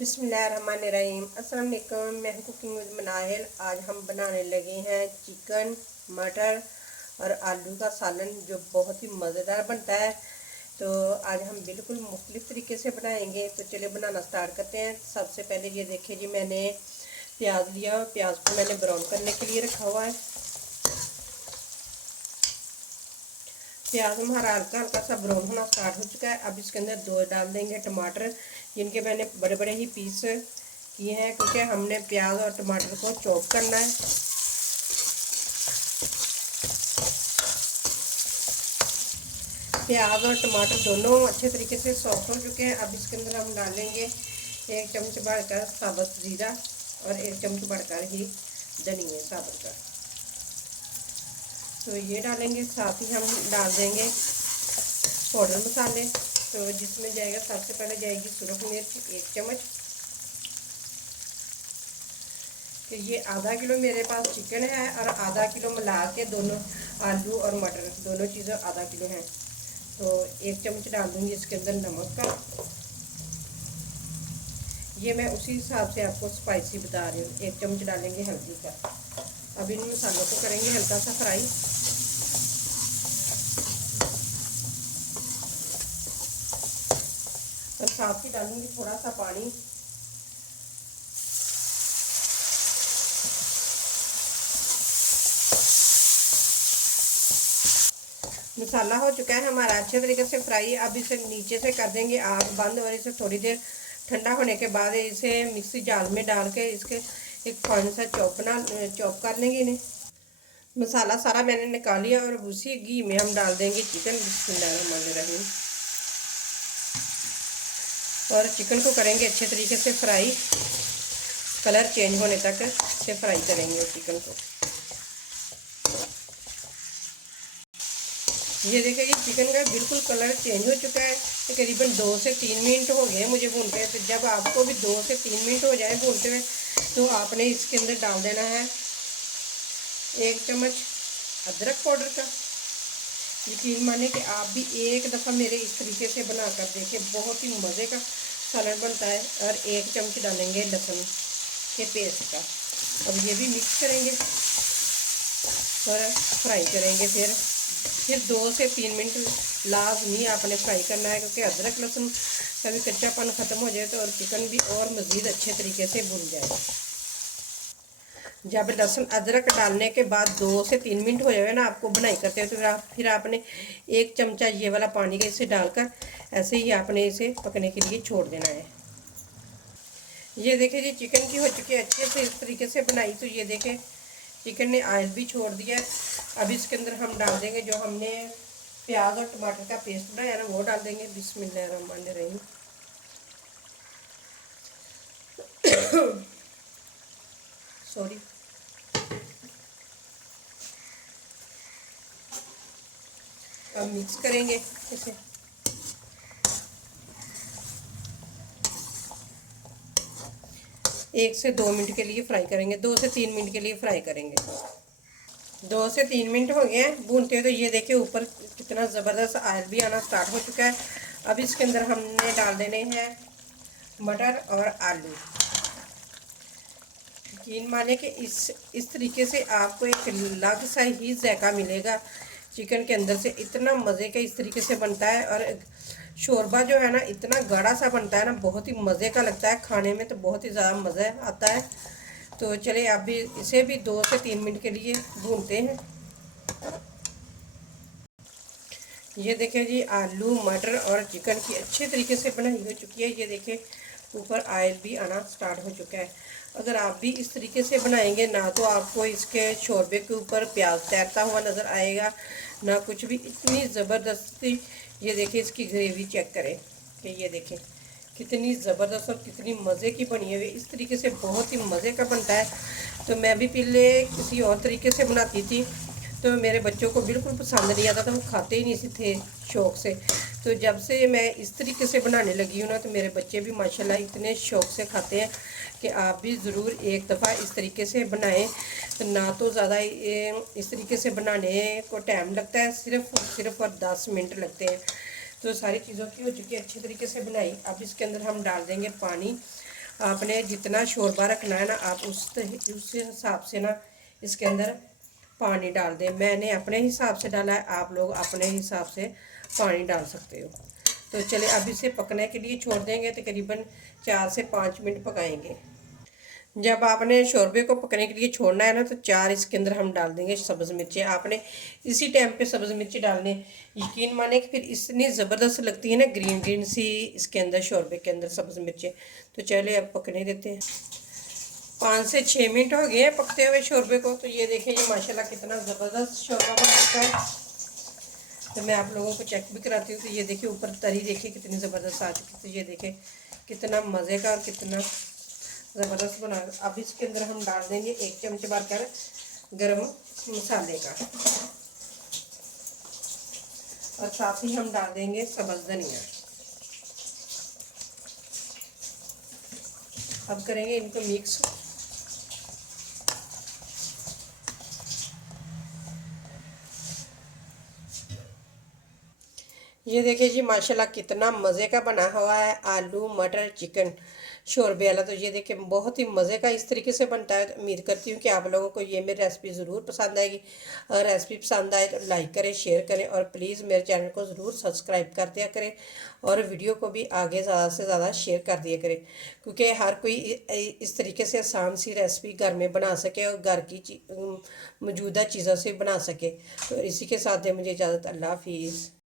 बिस्मिल्लाहिर्रहमानिर्रहीम। अस्सलाम वालेकुम। मैं हूं कुकिंग विद मनाहिल। आज हम बनाने लगे हैं चिकन, मटर और आलू का सालन, जो बहुत ही मज़ेदार बनता है। तो आज हम बिल्कुल मुख्तलिफ तरीके से बनाएंगे। तो चलिए बनाना स्टार्ट करते हैं। सबसे पहले ये देखिए जी, मैंने प्याज लिया। प्याज को मैंने ब्राउन करने के लिए रखा हुआ है। प्याज हमारा हल्का हल्का सा ब्राउन होना स्टार्ट हो चुका है। अब इसके अंदर दो डाल देंगे टमाटर, जिनके मैंने बड़े बड़े ही पीस किए हैं, क्योंकि हमने प्याज और टमाटर को चॉप करना है। प्याज और टमाटर दोनों अच्छे तरीके से सॉफ्ट हो चुके हैं। अब इसके अंदर हम डालेंगे 1 चम्मच भरकर साबुत जीरा और 1 चम्मच भरकर ही धनिया साबुत का। तो ये डालेंगे। साथ ही हम डाल देंगे पाउडर मसाले। तो जिसमें जाएगा, सबसे पहले जाएगी सुरख मिर्च 1 चम्मच। तो ये आधा किलो मेरे पास चिकन है और आधा किलो मिला के दोनों आलू और मटर दोनों चीज़ें आधा किलो हैं। तो 1 चम्मच डाल दूंगी इसके अंदर नमक का। ये मैं उसी हिसाब से आपको स्पाइसी बता रही हूँ। 1 चम्मच डालेंगे हल्दी का। अब इन मसालों को करेंगे हल्का सा फ्राई। और साथ ही डालूंगी थोड़ा सा पानी। मसाला हो चुका है हमारा अच्छे तरीके से फ्राई। अब इसे नीचे से कर देंगे आग बंद और इसे थोड़ी देर ठंडा होने के बाद इसे मिक्सी जार में डाल के इसके एक फाइन सा चॉप कर लेंगे इन्हें। मसाला सारा मैंने निकाल लिया और उसी घी में हम डाल देंगे चिकन। बिस्मिल्लाहिर्रहमानिर्रहीम। और चिकन को करेंगे अच्छे तरीके से फ्राई। कलर चेंज होने तक इसे फ्राई करेंगे चिकन को। ये देखिए कि चिकन का बिल्कुल कलर चेंज हो चुका है। तकरीबन 2 से 3 मिनट हो गए मुझे भूनते हैं। तो जब आपको भी 2 से 3 मिनट हो जाए भूनते हुए, तो आपने इसके अंदर डाल देना है 1 चम्मच अदरक पाउडर का। यकीन माने कि आप भी एक दफ़ा मेरे इस तरीके से बना कर देखिए, बहुत ही मज़े का सलाद बनता है। और 1 चम्मच डालेंगे लहसुन के पेस्ट का। अब ये भी मिक्स करेंगे और फ्राई करेंगे। फिर 2 से 3 मिनट लाजमी आपने फ्राई करना है, क्योंकि अदरक लहसुन का भी कच्चापन ख़त्म हो जाए तो और चिकन भी और मज़ीद अच्छे तरीके से भुन जाए। जब लहसुन अदरक डालने के बाद 2 से 3 मिनट हो जाए ना आपको बनाई करते हैं, तो फिर आपने 1 चमचा ये वाला पानी का इसे डालकर ऐसे ही आपने इसे पकने के लिए छोड़ देना है। ये देखिए जी, चिकन की हो चुकी है अच्छे से इस तरीके से बनाई। तो ये देखें चिकन ने ऑयल भी छोड़ दिया है। अब इसके अंदर हम डाल देंगे जो हमने प्याज और टमाटर का पेस्ट बनाया ना, वो डाल देंगे। बिस्मिल्लाहिर्रहमानिर्रहीम। सॉरी। अब मिक्स करेंगे इसे। 1 से 2 मिनट के लिए फ्राई करेंगे। 2 से 3 मिनट के लिए फ्राई करेंगे। 2 से 3 मिनट हो गए हैं भूनते हैं। तो ये देखिए ऊपर कितना ज़बरदस्त ऑयल भी आना स्टार्ट हो चुका है। अब इसके अंदर हमने डाल देने हैं मटर और आलू। यकीन माने कि इस तरीके से आपको एक अलग सा ही जायका मिलेगा चिकन के अंदर से। इतना मज़े का इस तरीके से बनता है। और शोरबा जो है ना, इतना गाढ़ा सा बनता है ना, बहुत ही मज़े का लगता है खाने में। तो बहुत ही ज़्यादा मज़ा आता है। तो चलिए आप भी इसे भी 2 से 3 मिनट के लिए भूनते हैं। ये देखें जी, आलू मटर और चिकन की अच्छे तरीके से बनाई हो चुकी है। ये देखें ऊपर ऑयल भी आना स्टार्ट हो चुका है। अगर आप भी इस तरीके से बनाएंगे ना, तो आपको इसके शोरबे के ऊपर प्याज तैरता हुआ नज़र आएगा ना कुछ भी। इतनी ज़बरदस्ती ये देखें इसकी ग्रेवी चेक करें कि ये देखें कितनी ज़बरदस्त और कितनी मज़े की बनी है। इस तरीके से बहुत ही मज़े का बनता है। तो मैं भी पहले किसी और तरीके से बनाती थी, तो मेरे बच्चों को बिल्कुल पसंद नहीं आता था, वो खाते ही नहीं थे शौक़ से। तो जब से मैं इस तरीके से बनाने लगी हूँ ना, तो मेरे बच्चे भी माशाल्लाह इतने शौक़ से खाते हैं कि आप भी ज़रूर एक दफ़ा इस तरीके से बनाएं। तो ना तो ज़्यादा इस तरीके से बनाने को टाइम लगता है, सिर्फ और 10 मिनट लगते हैं। तो सारी चीज़ों की हो चुकी है अच्छे तरीके से बनाई। अब इसके अंदर हम डाल देंगे पानी। आपने जितना शोरबा रखना है ना, आप उस हिसाब से ना इसके अंदर पानी डाल दें। मैंने अपने हिसाब से डाला है, आप लोग अपने हिसाब से पानी डाल सकते हो। तो चलिए अब इसे पकने के लिए छोड़ देंगे, तकरीबन 4 से 5 मिनट पकाएंगे। जब आपने शोरबे को पकने के लिए छोड़ना है ना, तो 4 इसके अंदर हम डाल देंगे सब्ज़ मिर्चें। आपने इसी टाइम पे सब्ज़ मिर्ची डालने, यकीन माने कि फिर इतनी ज़बरदस्त लगती है ना, ग्रीन ग्रीन सी इसके अंदर शोरबे के अंदर सब्ज़ मिर्चें। तो चलिए अब पकने देते हैं। 5 से 6 मिनट हो गए हैं पकते हुए शोरबे को। तो ये देखें, ये माशाल्लाह कितना ज़बरदस्त शोरबा बन चुका है। तो मैं आप लोगों को चेक भी कराती हूँ। तो ये देखिए ऊपर तरी देखिए कितनी ज़बरदस्त आ चुकी है। तो ये देखें कितना मज़े का और कितना ज़बरदस्त बना। अब इसके अंदर हम डाल देंगे 1 चम्मच भरकर गरम मसाले का, और साथ ही हम डाल देंगे सब्ज़ धनिया। अब करेंगे इनको मिक्स। ये देखिए जी माशाल्लाह कितना मज़े का बना हुआ है आलू मटर चिकन शोरबे वाला। तो ये देखिए बहुत ही मज़े का इस तरीके से बनता है। तो उम्मीद करती हूँ कि आप लोगों को ये मेरी रेसिपी ज़रूर पसंद आएगी। अगर रेसिपी पसंद आए तो लाइक करें, शेयर करें, और प्लीज़ मेरे चैनल को ज़रूर सब्सक्राइब कर दिया करें, और वीडियो को भी आगे ज़्यादा से ज़्यादा शेयर कर दिया करें, क्योंकि हर कोई इस तरीके से आसान सी रेसिपी घर में बना सके और घर की मौजूदा चीज़ों से बना सके। तो इसी के साथ मुझे इजाज़त। अल्लाह हाफिज़।